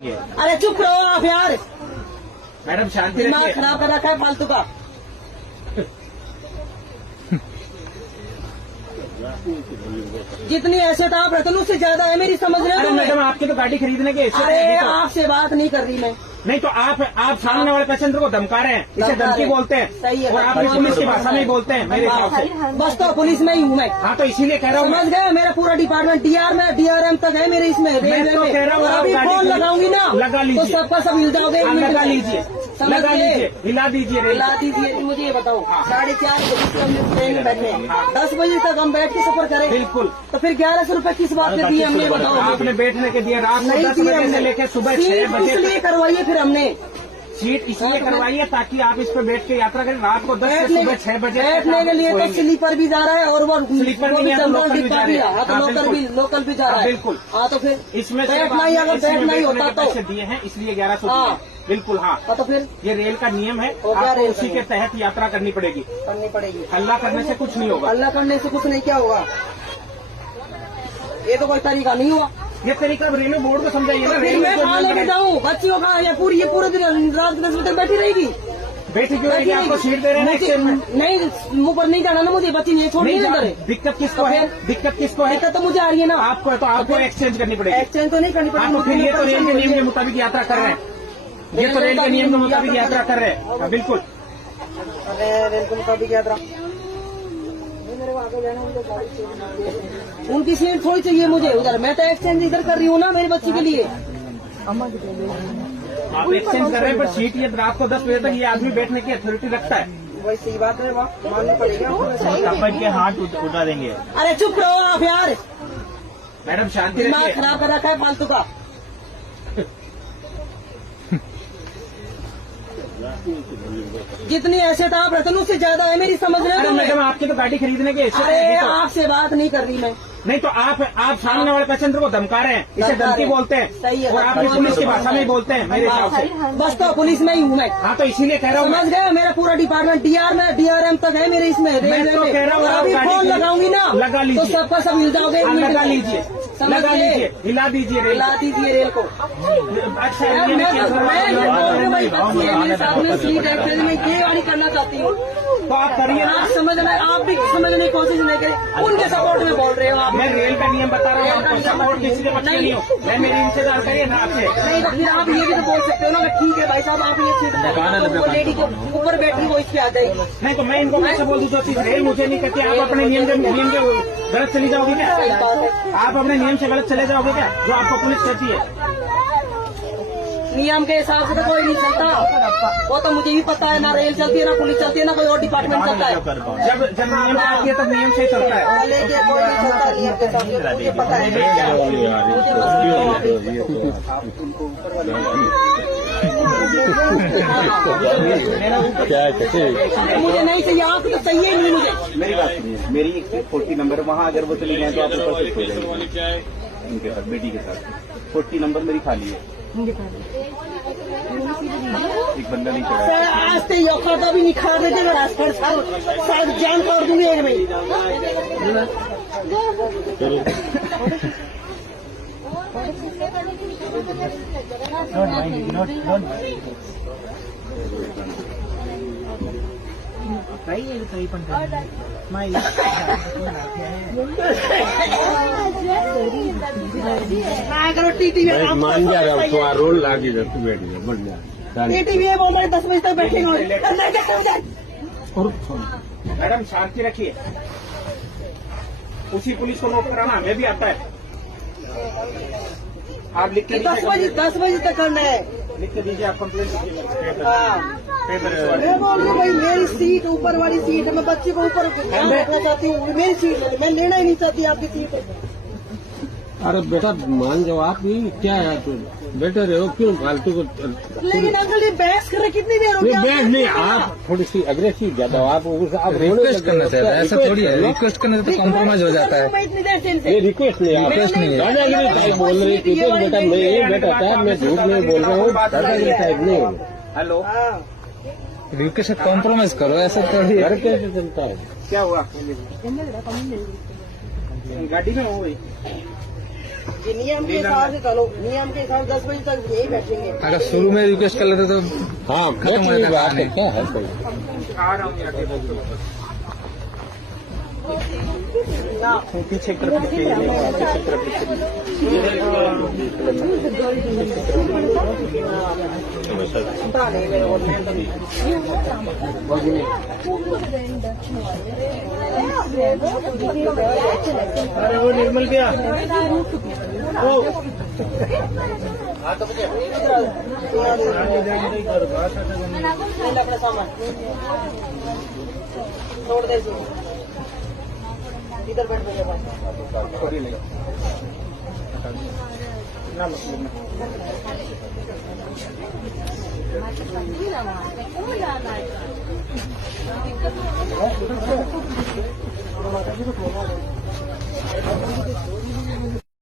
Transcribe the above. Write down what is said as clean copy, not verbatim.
अरे चुप रहो आप यार, मैडम शांति दिमाग रखिए। खराब कर रखा है फालतू का। जितनी हैसियत आप रखते हो उससे ज्यादा है मेरी, समझ रहे अरे हो? मैडम आपके तो गाड़ी खरीदने के हिस्से अरे तो। आपसे बात नहीं कर रही मैं। नहीं तो आप सामने वाले पैसेंजर को धमका रहे हैं, इसे धमका धमकी रहे। बोलते हैं। सही है। और आप पुलिस की भाषा में ही बोलते हैं मेरे हिसाब से। बस तो पुलिस में ही हूँ मैं, हाँ तो इसीलिए कह रहा हूँ समझ गए? मेरा पूरा डिपार्टमेंट डीआर में DRM तक है मेरे इसमें मैं रेलवे तो में। कह रहा हूँ और आप अभी गाड़ी फोन को लगाऊंगी ना लगा लीजिए। तो सबका सब हिल जाओगे। हाँ, लगा लीजिए, समझ लगा गए? लीजिए, हिला दीजिए रेल। हिला दीजिए। मुझे ये बताओ 4:30 बजे से हम ट्रेन में बैठे हैं, 10 बजे तक हम बैठ के सफर करें। बिल्कुल। तो फिर 1100 रुपए किस बात के दिए हमने, बताओ? आपने बैठने के दिए रात को नहीं 10 दिए बजे से हमने। लेकर सुबह 6 सीट बजे इसलिए तक। करवाइए फिर हमने, सीट इसलिए करवाइए ताकि आप इस पर बैठ के यात्रा करें। रात को 10 से बैठने सुबह 6 बजे बैठने के लिए तो स्लीपर भी जा रहा है और वो स्लीपर वो नहीं है तो जनरल लोकल भी डिब्बा जा भी रहे है। हैं। हाँ तो हाँ, लोकल भी जा रहा हाँ, है। बिल्कुल। हाँ तो फिर इसमें से बैठना ही, अगर बैठना ही होता तो पैसे दिए हैं इसलिए 1100 हाँ। दिए हैं। बिल्कुल हाँ। तो फिर ये रेल का नियम है, हो गया आपको रेल उसी का के तहत यात्रा करनी पड़ेगी। करनी पड़ेगी। हल्ला करने से कुछ नहीं होगा। अल्लाह करने से कुछ नहीं, क्या होगा? ये तो कोई तरीका नहीं हुआ। ये तरीका रेलवे बोर्ड को समझाइए ना। फिर रेलवे मैं कहाँ लेके जाऊँ बच्चियों का? ये पूरे दिन रात 10 बजे तक बैठी रहेगी। बैठी क्यों रहेगी? आपको सीट दे रहे हैं ना एक्सचेंज में। नहीं मुंह पर नहीं जाना ना मुझे, बच्ची ये छोड़नी नहीं है जा- इधर। दिक्कत किसको है? दिक्कत किसको है? दिक्कत तो मुझे आ रही है ना। आपको है तो आपको एक्सचेंज करनी पड़ेगी। एक्सचेंज तो नहीं करनी हाँ तो फिर ये तो रेल के नियम के मुताबिक यात्रा कर रहे हैं। ये तो रेल के नियम के मुताबिक यात्रा कर रहे हैं। हाँ, बिल्कुल। रेल के मुताबिक यात्रा। उनकी सीट थोड़ी चाहिए मुझे उधर, मैं तो एक्सचेंज इधर कर रही हूँ ना मेरी बच्ची के लिए। आप एक्सचेंज कर रहे हैं पर सीट ये रात को 10 बजे तक ये आदमी बैठने की अथॉरिटी रखता है। वही सही बात है, माननी पड़ेगी। तब के हाथ उठा देंगे। अरे चुप रहो आप यार, मैडम शांति दिमाग रखिए। खराब कर रखा है फालतू का। जितनी हैसियत आप रखते हो उससे ज्यादा है मेरी, समझ रहे अरे हो? मैडम आपके तो गाड़ी खरीदने के हिस्से अरे तो। आपसे बात नहीं कर रही मैं। नहीं तो आप सामने वाले पैसेंजर को धमका रहे हैं, इसे धमका धमकी रहे। बोलते हैं। सही है। और आप पुलिस की भाषा में ही बोलते हैं मेरे हिसाब से। बस तो पुलिस में ही हूँ मैं, हाँ तो इसीलिए कह रहा हूँ समझ गए? मेरा पूरा डिपार्टमेंट DRM तक है मेरे इसमें मैं रेलवे तो में। कह रहा हूँ और आप अभी गाड़ी फोन को लगाऊंगी ना लगा लीजिए। तो सबका सब हिल जाओगे। हाँ, लगा लीजिए, समझ लगा गए? लीजिए, हिला दीजिए रेल। हिला दीजिए रेल को। अच्छा मैं ये नहीं बोल रही हूँ भाई, बच्ची है मेरे साथ में, सीट एक्सचेंज में ये गाड़ी करना चाहती हूँ। तो आप करिए ना। आप समझना, आप भी समझने की कोशिश नहीं करें, उनके सपोर्ट में बोल रहे हो आप। मैं रेल का नियम बता रहा हूँ, आपको सपोर्ट किसी से बच्चे नहीं हो। मैं मेरी इंतजार करिए ना आपसे। नहीं तो फिर आप ये भी तो बोल सकते हो ना कि ठीक है भाई साहब आप ये सीट वो लेडी जो ऊपर बैठी वो इस पे आ जाएगी। नहीं तो मैं इनको कैसे बोल दूँ जो चीज रेल मुझे नहीं कहती। आप अपने नियम के गलत चली जाओगे क्या? सही बात है। आप अपने नियम से गलत चले जाओगे क्या जो आपको पुलिस कहती है? नियम के हिसाब से तो कोई नहीं चलता, वो तो मुझे भी पता है। ना रेल चलती है, ना पुलिस चलती है, ना कोई और डिपार्टमेंट चलता है। जब नियम आती है तब नियम से ही चलता है। लेकिन कोई नहीं चलता नियम के हिसाब से, मुझे पता है। मुझे नहीं चाहिए, आप तो चाहिए नहीं मुझे। मेरी बात सुनिए, मेरी एक सीट 40 नंबर वहाँ अगर वो चली गए तो आप ऊपर से सो जाएंगे उनके साथ, बेटी के साथ। 40 नंबर मेरी खाली है, एक बंदा नहीं चला। आज तो योखा भी निखार देते मैं रास्ते साथ जान तोड़ दूंगी एक में। करो टीटी में मान जा रहा हूँ, तो रोल लागी रहती बैठ गया बढ़िया। टीटी में वो हमारे 10 बजे तक बैठेंगे। मैडम शांति रखिए। उसी पुलिस को नोट कराना हमें भी आता है। आप लिख के 10 बजे तक करना है। लिख के दीजिए, आप कंप्लेंट कीजिए। हाँ पेपर मैं बोल रही हूँ भाई, मेरी सीट ऊपर वाली सीट है, मैं बच्चे को ऊपर ध्यान रखना चाहती हूँ। मेरी सीट मैं लेना ही नहीं चाहती आपकी सीट। अरे बेटा मान जाओ, आप ही क्या है, तो बेटे रहे हो, क्यों फालतू को? लेकिन अंकल ये बहस कर रहे कितनी देर हो नहीं गई? बैठ नहीं, आप थोड़ी सी अग्रेसिव ज्यादा हो। आप रिक्वेस्ट करना चाहिए, ऐसा थोड़ी है। रिक्वेस्ट करने से तो कॉम्प्रोमाइज हो जाता है। मैं इतनी देर से इनसे ये रिक्वेस्ट नहीं है, रिक्वेस्ट नहीं है। दादागिरी टाइप बोल रहे थे बेटा। मैं यही बेटा था, मैं झूठ नहीं बोल रहा हूँ, दादागिरी टाइप नहीं हो। हेलो, हाँ रिक्वेस्ट कॉम्प्रोमाइज करो, ऐसा थोड़ी है। घर कैसे चलता है? क्या हुआ? गाड़ी में हो गई। ये नियम के हिसाब से चलो, नियम के हिसाब से 10 बजे तक यही बैठेंगे। अगर शुरू में रिक्वेस्ट कर लेते तो हाँ खत्म बैठ हो रही जाता बात है, है। क्या है कोई पीछे की तरफ पीछे की तरफ पता नहीं मेरे को, मैं तो नहीं। अरे वो निर्मल क्या नहीं अपना सामान छोड़ दे इसको। इधर बैठ मेरे पास। सॉरी नहीं